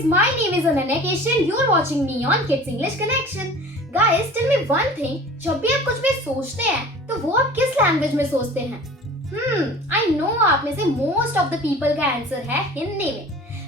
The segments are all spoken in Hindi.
guys, my name is Ananya Keshan. You are watching me on Kids English Connection. Guys, tell me one thing. जब भी आप कुछ भी सोचते हैं, तो वो आप किस लैंग्वेज में सोचते हैं? I know आप में से most of the people का आंसर है हिंदी में।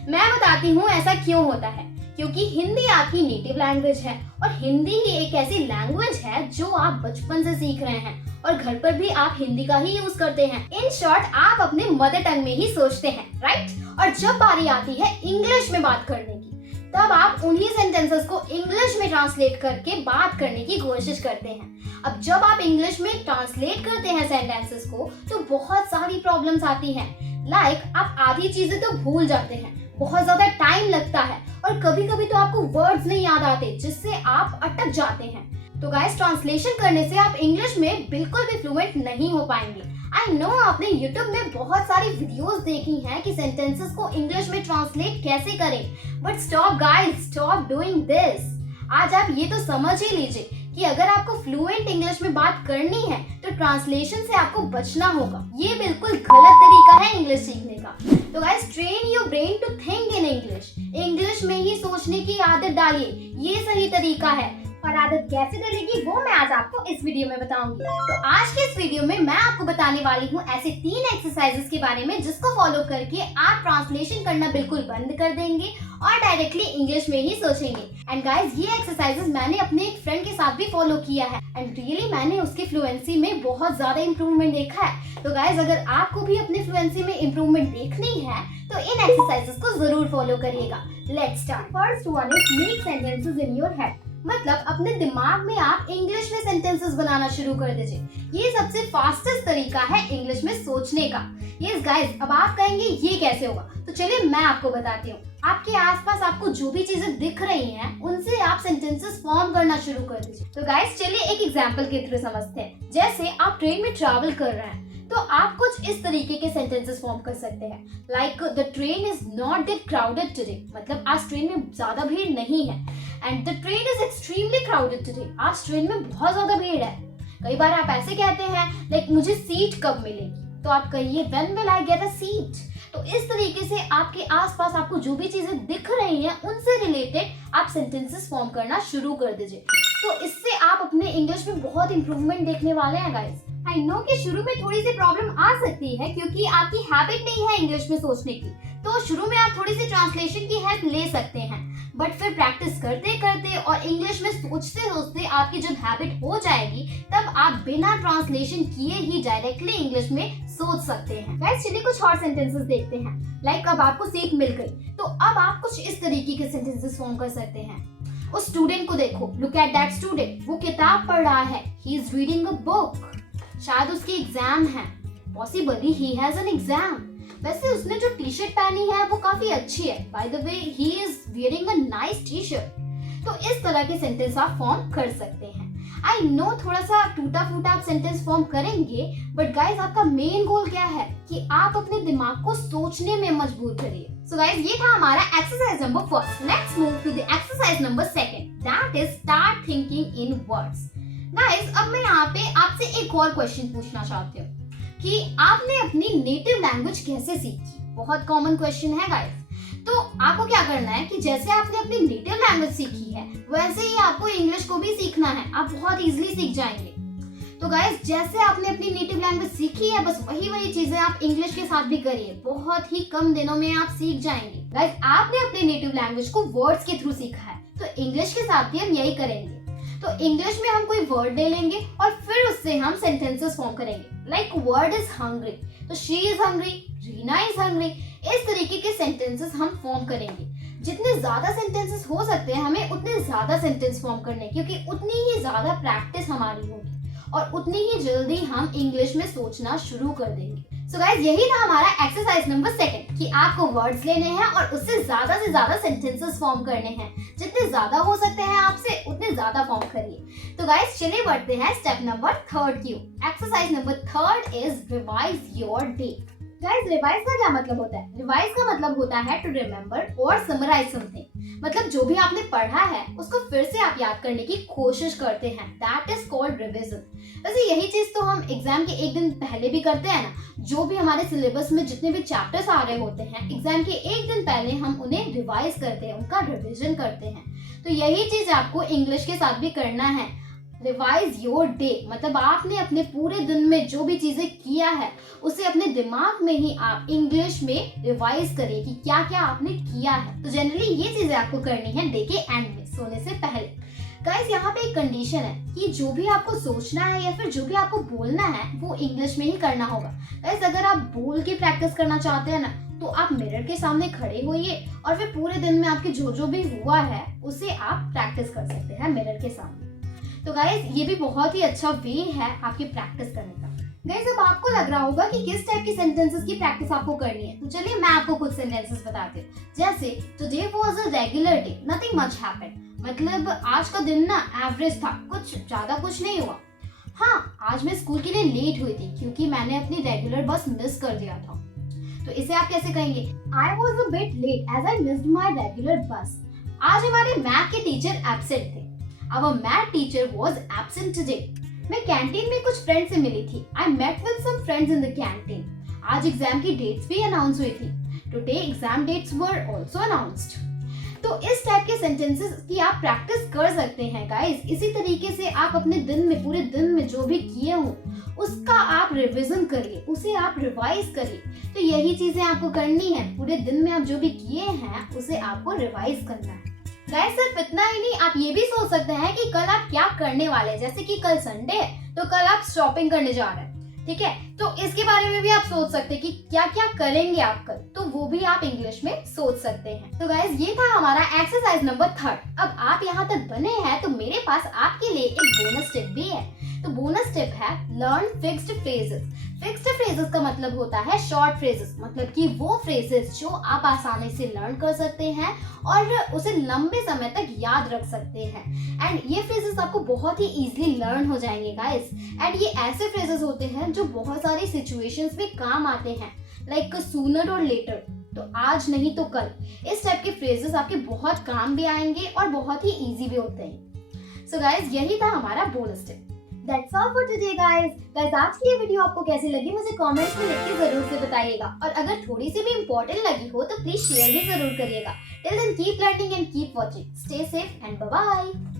मैं बताती हूँ ऐसा क्यों होता है। क्योंकि हिंदी आपकी नेटिव लैंग्वेज है और हिंदी ही एक ऐसी लैंग्वेज है जो आप बचपन से सीख रहे हैं और घर पर भी आप हिंदी का ही यूज करते हैं। इन शॉर्ट आप अपने मदर टंग में ही सोचते हैं, राइट? और जब बारी आती है इंग्लिश में बात करने की, तब आप उन्हीं सेंटेंसेस को इंग्लिश में ट्रांसलेट करके बात करने की कोशिश करते हैं। अब जब आप इंग्लिश में ट्रांसलेट करते हैं सेंटेंसेस को, तो बहुत सारी प्रॉब्लम्स आती हैं। लाइक आप आधी चीजें तो भूल जाते हैं, बहुत ज्यादा टाइम लगता है और कभी कभी तो आपको वर्ड्स नहीं याद आते, जिससे आप अटक जाते हैं। तो गाइस, ट्रांसलेशन करने से आप इंग्लिश में बिल्कुल भी फ्लुएंट नहीं हो पाएंगे। आई नो आपने YouTube में बहुत सारी वीडियोस देखी हैं कि सेंटेंसेस को इंग्लिश में ट्रांसलेट कैसे करें, but stop guys, stop doing this. आज आप ये तो समझ ही लीजिए कि अगर आपको फ्लुएंट इंग्लिश में बात करनी है तो ट्रांसलेशन से आपको बचना होगा। ये बिल्कुल गलत तरीका है इंग्लिश सीखने का। तो guys, train your brain to think in English. English में ही सोचने की आदत डालिए, ये सही तरीका है। और आदत कैसे डलेगी वो मैं आज आपको इस वीडियो में बताऊंगी। तो आज के इस वीडियो में मैं आपको बताने वाली हूँ ऐसे 3 एक्सरसाइजेस के बारे में जिसको फॉलो करके आप ट्रांसलेशन करना बिल्कुल बंद कर देंगे और डायरेक्टली इंग्लिश में ही सोचेंगे। एंड गाइस, ये एक्सरसाइजेस मैंने अपने एक फ्रेंड के साथ भी फॉलो किया है एंड रियली मैंने उसकी फ्लुएंसी में बहुत ज्यादा इंप्रूवमेंट देखा है। तो गाइस, अगर आपको भी अपनी फ्लुएंसी में इंप्रूवमेंट देखनी है तो इन एक्सरसाइजेस को जरूर फॉलो करिएगा। Let's start. First one is make sentences in your head. मतलब अपने दिमाग में आप इंग्लिश में सेंटेंसेस बनाना शुरू कर दीजिए। ये सबसे फास्टेस्ट तरीका है इंग्लिश में सोचने का। यस गाइस, अब आप कहेंगे ये कैसे होगा, तो चलिए मैं आपको बताती हूँ। आपके आसपास आपको जो भी चीजें दिख रही हैं, उनसे आप सेंटेंसेस फॉर्म करना शुरू कर दीजिए। तो गाइस, चलिए एक एग्जांपल के थ्रू समझते हैं। जैसे आप ट्रेन में ट्रैवल कर रहे हैं, तो आप कुछ इस तरीके के सेंटेंसेस फॉर्म कर सकते हैं। Like the train is not that crowded today. मतलब आज ट्रेन में ज्यादा भीड़ नहीं है। And the train is extremely crowded today. आज ट्रेन में बहुत ज्यादा भीड़ है। कई बार आप ऐसे कहते हैं लाइक मुझे सीट कब मिलेगी, तो आप कहिए when will I get a seat. तो इस तरीके से आपके आसपास आपको जो भी चीजें दिख रही हैं, उनसे रिलेटेड आप सेंटेंसेस फॉर्म करना शुरू कर दीजिए। तो इससे आप अपने इंग्लिश में बहुत इंप्रूवमेंट देखने वाले हैं गाइस। आई नो कि शुरू में थोड़ी सी प्रॉब्लम आ सकती है क्योंकि आपकी हैबिट नहीं है इंग्लिश में सोचने की। तो शुरू में आप थोड़ी सी ट्रांसलेशन की हेल्प ले सकते हैं, बट फिर प्रैक्टिस करते करते और इंग्लिश में सोचते सोचते आपकी जब हैबिट हो जाएगी, तब आप बिना ट्रांसलेशन किए ही डायरेक्टली इंग्लिश में सोच सकते हैं। गाइस, चलिए कुछ और सेंटेंसेस देखते हैं। लाइक अब आपको सीट मिल गई, तो अब आप कुछ इस तरीके के सेंटेंसेस फॉर्म कर सकते हैं। उस स्टूडेंट को देखो, लुक एट दैट स्टूडेंट। वो किताब पढ़ रहा है, he is reading a book. शायद उसकी एग्जाम है, possibly he has an exam. वैसे उसने जो टी शर्ट पहनी है वो काफी अच्छी है। By the way, he is wearing a nice T shirt. तो इस तरह के सेंटेंस आप फॉर्म कर सकते हैं। आई नो थोड़ा सा टूटा फूटा आप सेंटेंस फॉर्म करेंगे, बट गाइस आपका मेन गोल क्या है कि आप अपने दिमाग को सोचने में मजबूर करिए। सो गाइस, ये था हमारा exercise number 1। Let's move to the exercise number 2, that is start thinking in words. Guys, अब मैं यहाँ पे आपसे एक और क्वेश्चन पूछना चाहती हूँ कि आपने अपनी नेटिव लैंग्वेज कैसे सीखी। बहुत कॉमन क्वेश्चन है गाइस। तो आपको क्या करना है कि जैसे आपने अपनी नेटिव लैंग्वेज सीखी है, वैसे ही आपको इंग्लिश को भी सीखना है। आप बहुत इजीली सीख जाएंगे। तो गाइस, जैसे आपने अपनी नेटिव लैंग्वेज सीखी है, बस वही चीजें आप इंग्लिश के साथ भी करिए। बहुत ही कम दिनों में आप सीख जाएंगे। गाइस, आपने अपनी नेटिव लैंग्वेज को वर्ड्स के थ्रू सीखा है, तो इंग्लिश के साथ भी हम यही करेंगे। तो इंग्लिश में हम कोई वर्ड ले लेंगे और फिर उससे हम सेंटेंसेस फॉर्म करेंगे। लाइक वर्ड इज हंग्री, तो she is hungry, Reena is hungry. इस तरीके के सेंटेंसेस हम फॉर्म करेंगे। जितने ज्यादा सेंटेंसेस हो सकते हैं हमें उतने ज्यादा सेंटेंस फॉर्म करने, क्योंकि उतनी ही ज्यादा प्रैक्टिस हमारी होगी और उतनी ही जल्दी हम इंग्लिश में सोचना शुरू कर देंगे। सो गाइस, यही था हमारा एक्सरसाइज नंबर 2 कि आपको वर्ड्स लेने हैं और उससे से ज्यादा सेंटेंसेस फॉर्म करने हैं। जितने ज्यादा हो सकते हैं आपसे उतने ज्यादा फॉर्म करिए। तो गाइस, चलिए बढ़ते हैं स्टेप नंबर 3 की। Exercise number 3 is revise your day. Guys revise का क्या मतलब होता है? रिवाइज का मतलब होता है टू रिमेम्बर और समराइज समथिंग। मतलब जो भी आपने पढ़ा है उसको फिर से आप याद करने की कोशिश करते हैं। That is called revision. वैसे यही चीज तो हम एग्जाम के एक दिन पहले भी करते हैं ना। जो भी हमारे सिलेबस में जितने भी चैप्टर्स आ रहे होते हैं, एग्जाम के एक दिन पहले हम उन्हें रिवाइज करते हैं, उनका रिविजन करते हैं। तो यही चीज आपको इंग्लिश के साथ भी करना है। रिवाइज योर डे, मतलब आपने अपने पूरे दिन में जो भी चीजें किया है उसे अपने दिमाग में ही आप इंग्लिश में रिवाइज करिए कि क्या क्या आपने किया है। तो जनरली ये चीजें आपको करनी है डे के एंड में, सोने से पहले। गाइस यहाँ पे एक कंडीशन है कि जो भी आपको सोचना है या फिर जो भी आपको बोलना है वो इंग्लिश में ही करना होगा। गाइस अगर आप बोल के प्रैक्टिस करना चाहते हैं ना, तो आप मिरर के सामने खड़े होइए और फिर पूरे दिन में आपके जो जो भी हुआ है उसे आप प्रैक्टिस कर सकते हैं मिरर के सामने। तो गाइस ये भी बहुत ही अच्छा वे है आपकी प्रैक्टिस करने का। गाइस अब आपको लग रहा होगा कि किस टाइप की सेंटेंसेस की प्रैक्टिस आपको करनी है, तो चलिए मैं आपको कुछ सेंटेंसेस बताती हूँ। जैसे today was a regular day, nothing much happened. मतलब आज का दिन ना एवरेज था, कुछ ज्यादा कुछ नहीं हुआ। हाँ, आज मैं स्कूल के लिए लेट हुई थी क्योंकि मैंने अपनी रेगुलर बस मिस कर दिया था। तो इसे आप कैसे कहेंगे? I was a bit late as I missed my regular bus. आज हमारे मैथ के टीचर एब्सेंट थे। Our math teacher was absent today. मैं कैंटीन में कुछ फ्रेंड से मिली थी। I met with some friends in the canteen. आज एग्जाम की डेट्स भी अनाउंस हुई थी। Today exam dates were also announced. तो इस टाइप के सेंटेंसेस की आप प्रैक्टिस कर सकते हैं गाइस। इसी तरीके से आप अपने दिन में, पूरे दिन में जो भी किए हो उसका आप रिवीजन करिए, उसे आप रिवाइज करिए। तो यही चीजें आपको करनी है। पूरे दिन में आप जो भी किए हैं उसे आपको रिवाइज करना है। गाइस सिर्फ इतना ही नहीं, आप ये भी सोच सकते हैं कि कल आप क्या करने वाले हैं। जैसे कि कल संडे है तो कल आप शॉपिंग करने जा रहे हैं, ठीक है? तो इसके बारे में भी आप सोच सकते हैं कि क्या क्या करेंगे आप कल, तो वो भी आप इंग्लिश में सोच सकते हैं। तो गाइस ये था हमारा एक्सरसाइज नंबर 3। अब आप यहाँ तक बने हैं तो मेरे पास आपके लिए एक बोनस टिप भी है। तो बोनस टिप है learn fixed phrases. Fixed phrases का मतलब होता है शॉर्ट फ्रेजेस, मतलब कि वो फ्रेजेस जो आप आसानी से लर्न कर सकते हैं और उसे लंबे समय तक याद रख सकते हैं। एंड ये फ्रेजेस आपको बहुत ही इजीली लर्न हो जाएंगे गाइस। एंड ये ऐसे फ्रेजेस होते हैं जो बहुत सारी सिचुएशंस में काम आते हैं, लाइक सूनर और लेटर, तो आज नहीं तो कल। इस टाइप के फ्रेजेस आपके बहुत काम भी आएंगे और बहुत ही इजी भी होते हैं। सो गाइस यही था हमारा bonus tip. That's all for today guys. Guys आज की ये वीडियो आपको कैसी लगी मुझे कमेंट्स में लिख के जरूर से बताइएगा, और अगर थोड़ी सी भी इम्पोर्टेंट लगी हो तो प्लीज शेयर भी जरूर करिएगा। Till then keep learning and keep watching. Stay safe and bye bye.